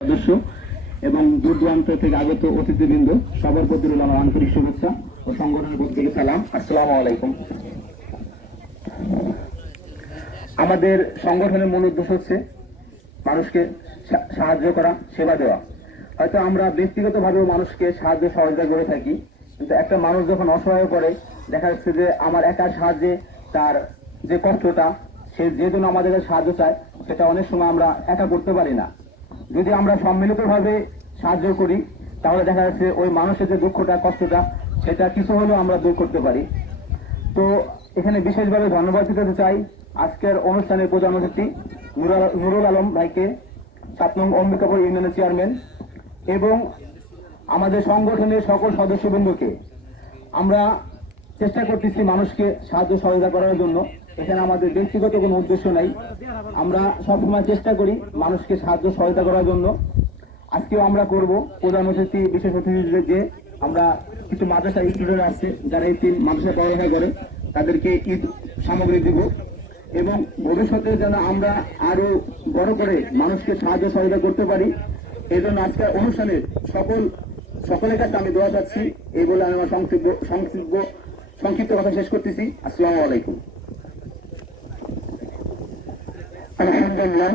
সদস্য এবং দূর দূরান্ত থেকে আগত অতিথিবৃন্দ সবার প্রতি রইল আমার আন্তরিক শুভেচ্ছা ও সংগঠনের পক্ষ থেকে সালাম। আসসালামু আলাইকুম। আমাদের সংগঠনের মূল উদ্দেশ্য হচ্ছে মানুষকে সাহায্য করা, সেবা দেওয়া। হয়তো আমরা ব্যক্তিগতভাবেও মানুষকে সাহায্য সহযোগিতা করে থাকি, কিন্তু একটা মানুষ যখন অসহায় পড়ে দেখা যাচ্ছে যে আমার একার সাহায্যে তার যে কষ্টটা, সে যে জন্য আমাদের সাহায্য চায় সেটা অনেক সময় আমরা একা করতে পারি না। যদি আমরা সম্মিলিতভাবে সাহায্য করি তাহলে দেখা যাচ্ছে ওই মানুষের যে দুঃখটা, কষ্টটা, সেটা কিছু হলেও আমরা দূর করতে পারি। তো এখানে বিশেষভাবে ধন্যবাদ দিতে চাই আজকের অনুষ্ঠানের প্রধান অতিথি নুরুল আলম ভাইকে, 7 নং অম্বিকাপুর ইউনিয়নের চেয়ারম্যান, এবং আমাদের সংগঠনের সকল সদস্যবৃন্দকে। আমরা চেষ্টা করতেছি মানুষকে সাহায্য সহযোগিতা করার জন্য। এখানে আমাদের ব্যক্তিগত কোনো উদ্দেশ্য নাই, আমরা সবসময় চেষ্টা করি মানুষকে সাহায্য সহায়তা করার জন্য। আজকেও আমরা করব। প্রধান অতিথি, বিশেষ অতিথি যে আমরা কিছু মাদ্রাসা স্টুডেন্ট আছে যারা এই মাদ্রাসা পড়ালেখা করে, তাদেরকে ঈদ সামগ্রী দিব এবং ভবিষ্যতে যেন আমরা আরো বড় করে মানুষকে সাহায্য সহায়তা করতে পারি। এই জন্য আজকের অনুষ্ঠানের সকলের কাছে আমি দোয়া চাচ্ছি। এই বলে আমি আমার সংক্ষিপ্ত কথা শেষ করতেছি। আসসালামু আলাইকুম। আলহামদুলিল্লাহ।